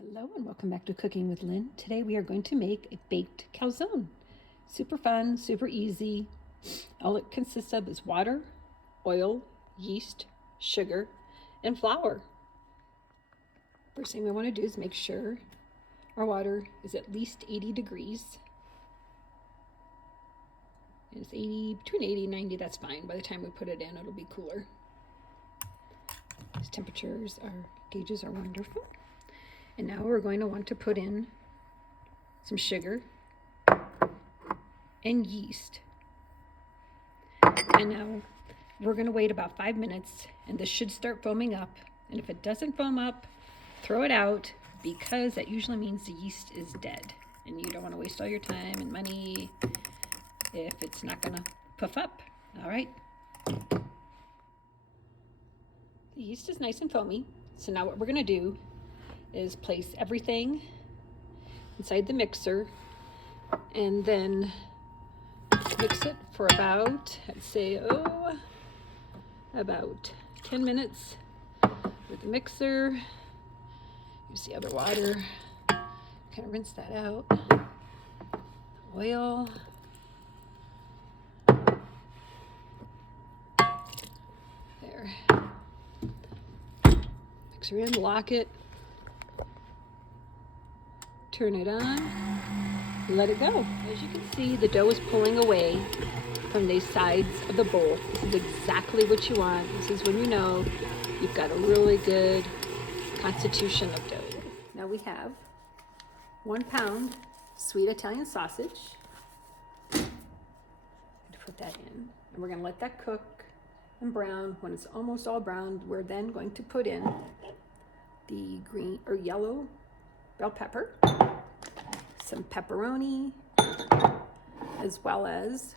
Hello and welcome back to Cooking with Lynn. Today we are going to make a baked calzone. Super fun, super easy. All it consists of is water, oil, yeast, sugar, and flour. First thing we want to do is make sure our water is at least 80 degrees. And it's between 80 and 90, that's fine. By the time we put it in, it'll be cooler. These gauges are wonderful. And now we're going to want to put in some sugar and yeast. And now we're going to wait about 5 minutes, and this should start foaming up. And if it doesn't foam up, throw it out, because that usually means the yeast is dead. And you don't want to waste all your time and money if it's not going to puff up. All right. The yeast is nice and foamy. So now what we're going to do is place everything inside the mixer and then mix it for about, I'd say, about 10 minutes with the mixer. Use the other water, kind of rinse that out. Oil. There. Mix her in, lock it. Turn it on, let it go. As you can see, the dough is pulling away from the sides of the bowl. This is exactly what you want. This is when you know you've got a really good constitution of dough. Now we have 1 pound sweet Italian sausage. Put that in, and we're going to let that cook and brown. When it's almost all browned, we're then going to put in the green or yellow bell pepper, some pepperoni, as well as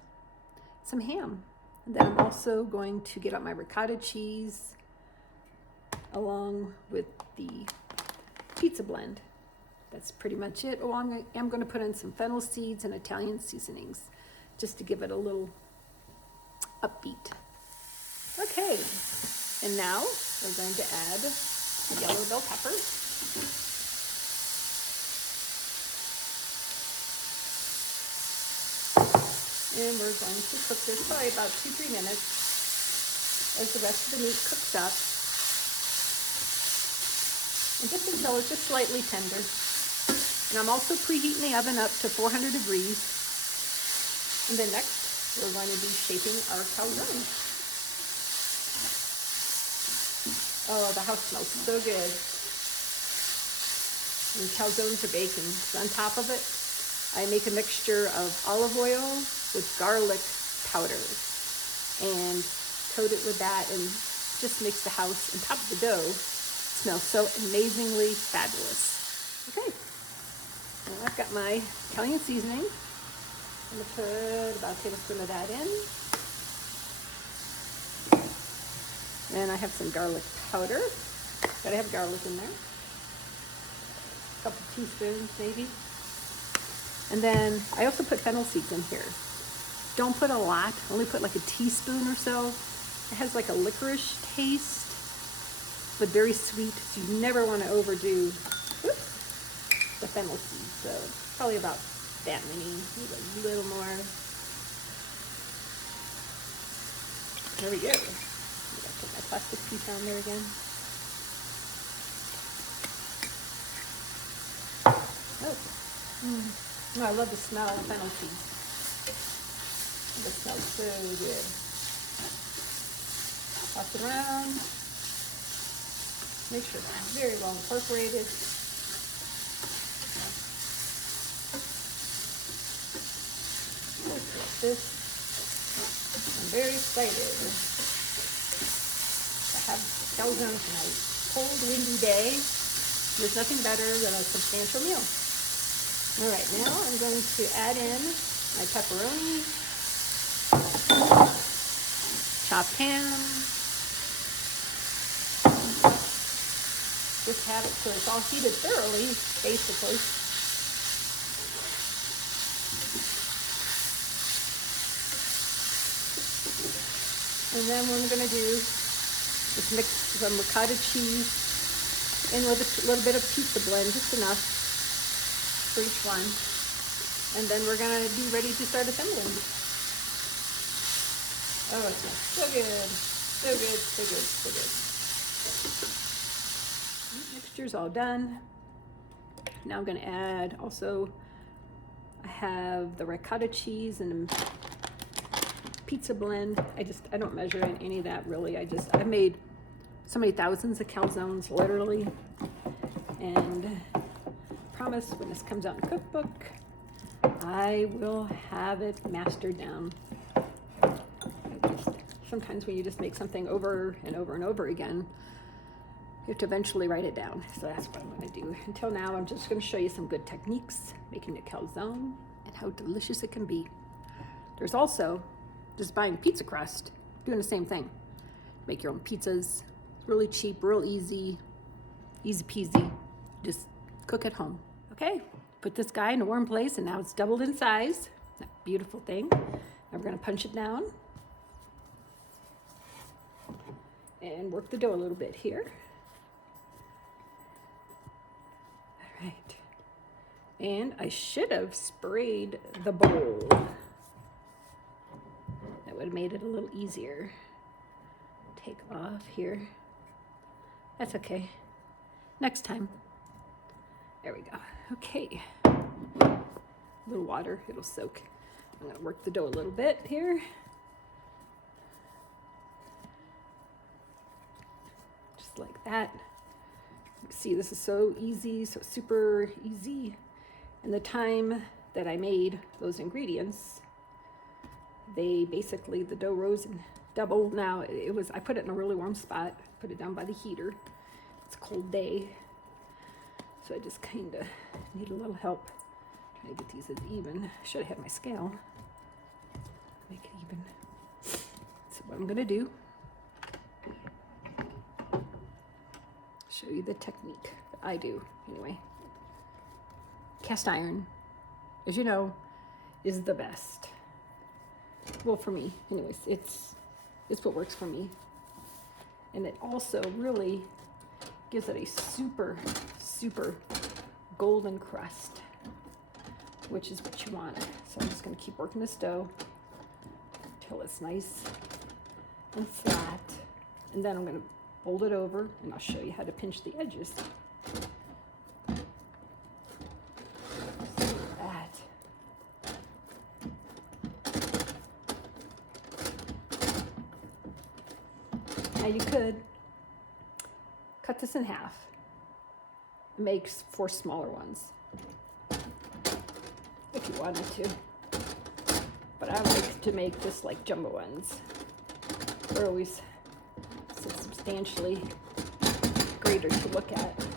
some ham. And then I'm also going to get out my ricotta cheese along with the pizza blend. That's pretty much it. Oh, I'm going to put in some fennel seeds and Italian seasonings just to give it a little upbeat. Okay, and now we're going to add the yellow bell pepper. And we're going to cook this probably about 2-3 minutes as the rest of the meat cooks up. And just until it's just slightly tender. And I'm also preheating the oven up to 400 degrees. And then next, we're going to be shaping our calzone. Oh, the house smells so good. And calzones are baking. So on top of it, I make a mixture of olive oil with garlic powder and coat it with that, and just makes the house on top of the dough smell so amazingly fabulous. Okay, and I've got my Italian seasoning. I'm going to put about a tablespoon of that in. And I have some garlic powder. Gotta have garlic in there. A couple teaspoons maybe. And then I also put fennel seeds in here. Don't put a lot, only put like a teaspoon or so. It has like a licorice taste, but very sweet, so you never want to overdo the fennel seeds. So probably about that many, maybe a little more. There we go. I'm gonna put my plastic piece on there again. Oh, I love the smell of fennel seeds. It smells so good. Toss it around. Make sure it's very well incorporated. Just like this. I'm very excited to have calzone tonight. Cold, windy day. There's nothing better than a substantial meal. All right, now I'm going to add in my pepperoni, chopped ham. Just have it so it's all heated thoroughly, basically. And then what I'm going to do is mix some ricotta cheese in with a little bit of pizza blend, just enough for each one. And then we're gonna be ready to start assembling. Oh, it smells so good. So good, so good, so good. Mixture's all done. Now I'm gonna add also, I have the ricotta cheese and the pizza blend. I don't measure in any of that really. I've made so many thousands of calzones, literally. And promise when this comes out in the cookbook, I will have it mastered down. Sometimes when you just make something over and over and over again, you have to eventually write it down. So that's what I'm going to do. Until now, I'm just going to show you some good techniques making a calzone and how delicious it can be. There's also just buying pizza crust, doing the same thing. Make your own pizzas. Really cheap, real easy, easy peasy. Just cook at home. Okay, put this guy in a warm place, and now it's doubled in size. That beautiful thing. Now we're going to punch it down and work the dough a little bit here. All right. And I should have sprayed the bowl. That would have made it a little easier. Take off here. That's okay. Next time. There we go. Okay. A little water, it'll soak. I'm gonna work the dough a little bit here. Just like that. See, this is so easy, so super easy. And the time that I made those ingredients, they basically, the dough rose and doubled. Now I put it in a really warm spot, put it down by the heater. It's a cold day, so I just kind of need a little help trying to get these as even. Should have had my scale. Make it even. So what I'm gonna do, show you the technique that I do anyway. Cast iron, as you know, is the best. Well, for me, anyways, it's what works for me. And it also really gives it a super, super golden crust, which is what you want. So I'm just gonna keep working this dough until it's nice and flat. And then I'm gonna fold it over and I'll show you how to pinch the edges. Now you could cut this in half. It makes 4 smaller ones if you wanted to. But I like to make just like jumbo ones. They're always substantially greater to look at.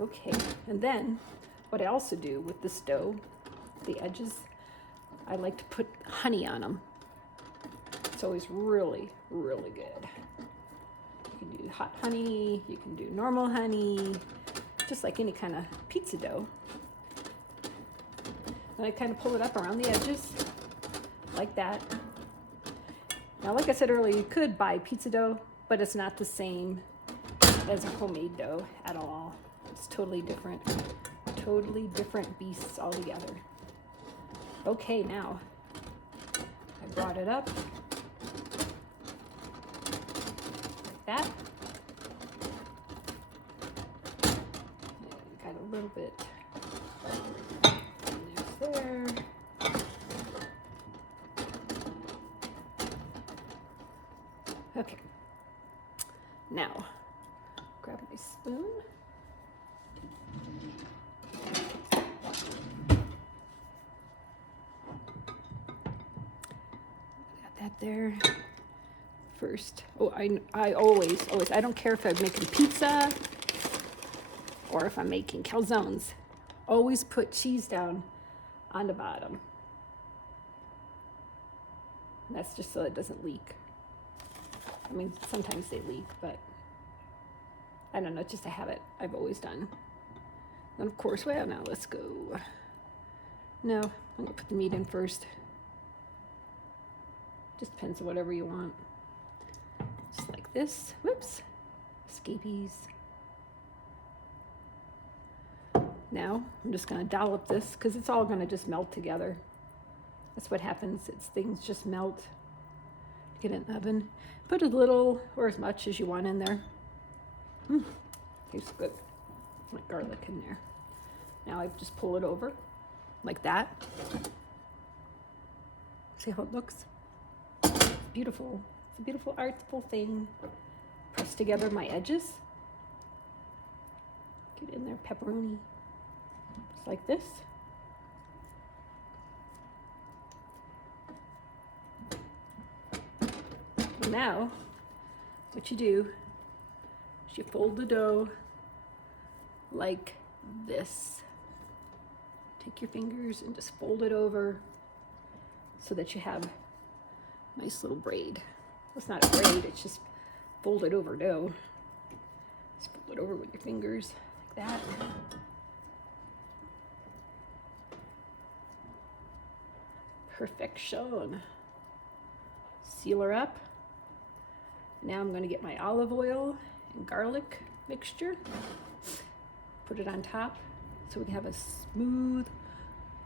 Okay, and then what I also do with this dough, the edges, I like to put honey on them. It's always really, really good. You can do hot honey, you can do normal honey, just like any kind of pizza dough. And I kind of pull it up around the edges, like that. Now, like I said earlier, you could buy pizza dough, but it's not the same as a homemade dough at all. It's totally different beasts altogether. Okay, now, I brought it up. That. And got a little bit there. Okay. Now, grab my spoon. Got that there. First, I always, I don't care if I'm making pizza or if I'm making calzones, always put cheese down on the bottom. And that's just so it doesn't leak. I mean, sometimes they leak, but I don't know, it's just a habit I've always done. And of course, well, now let's go. No, I'm gonna put the meat in first. Just depends on whatever you want. Just like this. Whoops. Escapees. Now I'm just going to dollop this because it's all going to just melt together. That's what happens. Things just melt. Get it in the oven. Put a little or as much as you want in there. Tastes good. Like garlic in there. Now I just pull it over like that. See how it looks? It's beautiful. It's a beautiful, artful thing. Press together my edges. Get in there, pepperoni. Just like this. And now, what you do is you fold the dough like this. Take your fingers and just fold it over so that you have a nice little braid. Well, it's not a braid, it's just folded over dough. Just fold it over with your fingers like that. Perfection. Seal her up. Now I'm going to get my olive oil and garlic mixture. Put it on top so we can have a smooth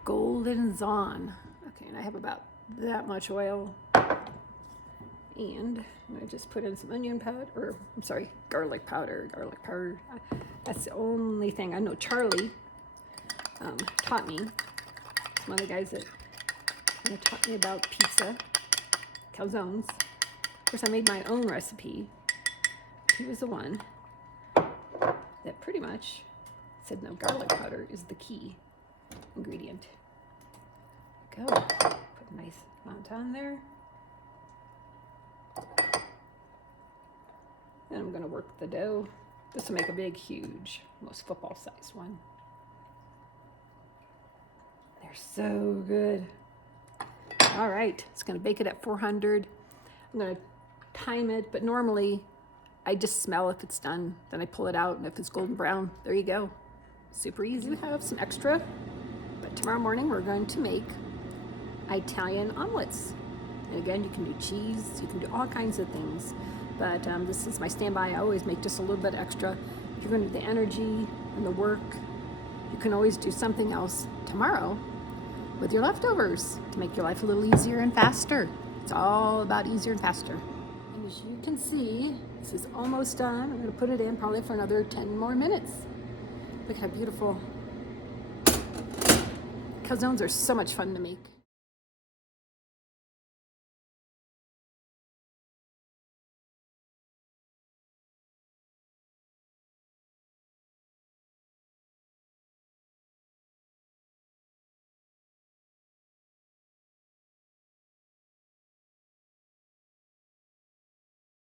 golden zon. Okay, and I have about that much oil. And I'm going to just put in some onion powder, or I'm sorry, garlic powder. That's the only thing. I know Charlie taught me. He's one of the guys that taught me about pizza, calzones. Of course, I made my own recipe. He was the one that pretty much said no, garlic powder is the key ingredient. Go. Put a nice amount on there. Then I'm going to work the dough. This will make a big, huge, almost football-sized one. They're so good. All right, it's going to bake it at 400. I'm going to time it, but normally I just smell if it's done. Then I pull it out, and if it's golden brown, there you go. Super easy. We have some extra, but tomorrow morning we're going to make Italian omelets. And again, you can do cheese, you can do all kinds of things. But this is my standby. I always make just a little bit extra. If you're going to do the energy and the work, you can always do something else tomorrow with your leftovers to make your life a little easier and faster. It's all about easier and faster. And as you can see, this is almost done. I'm going to put it in probably for another 10 more minutes. Look how beautiful. Calzones are so much fun to make.